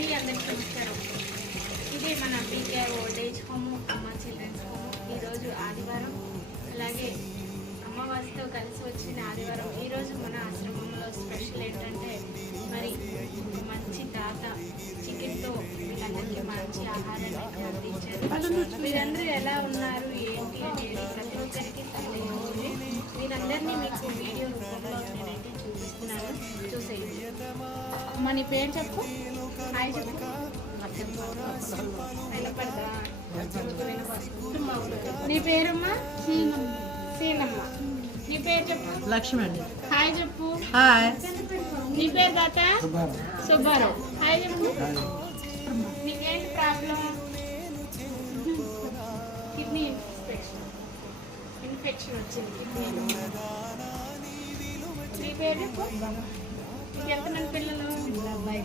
అండి, అందరికీ నమస్కారం. ఇది మన పీకే ఓల్డేజ్ హోమ్, అమ్మ చిల్డ్రన్స్ హోమ్. ఈరోజు ఆదివారం, అలాగే అమ్మవారితో కలిసి వచ్చిన ఆదివారం. ఈరోజు మన ఆశ్రమంలో స్పెషల్ ఏంటంటే మరి ఒక మంచి తాత చికెన్తో వీళ్ళందరికీ మంచి ఆహారాన్ని అందించారు. వీరందరూ ఎలా ఉన్నారు ఏంటి అనేది ప్రతి ఒక్కరికి తెలియజేయండి. వీరందరినీ మీకు వీడియో రూపంలో నేనైతే చూపిస్తున్నాను, చూసేయండి. అమ్మ నీ పేరు చెప్పు, హాయ్ చెప్పు. నీ పేరమ్మా? సీనమ్మ. నీ పేరు చెప్పు. లక్ష్మి అండి. హాయ్ చెప్పు. హాయ్. నీ పేరు తాత? సుబ్బారావు. హాయ్ చెప్పు. నీకేంటి ప్రాబ్లం? కిడ్నీ ఇన్ఫెక్షన్ వచ్చింది కిడ్నీలో. నీ పేరు చెప్పు. నీకు ఎంతమంది పిల్లలు? ఇద్దరు అబ్బాయి.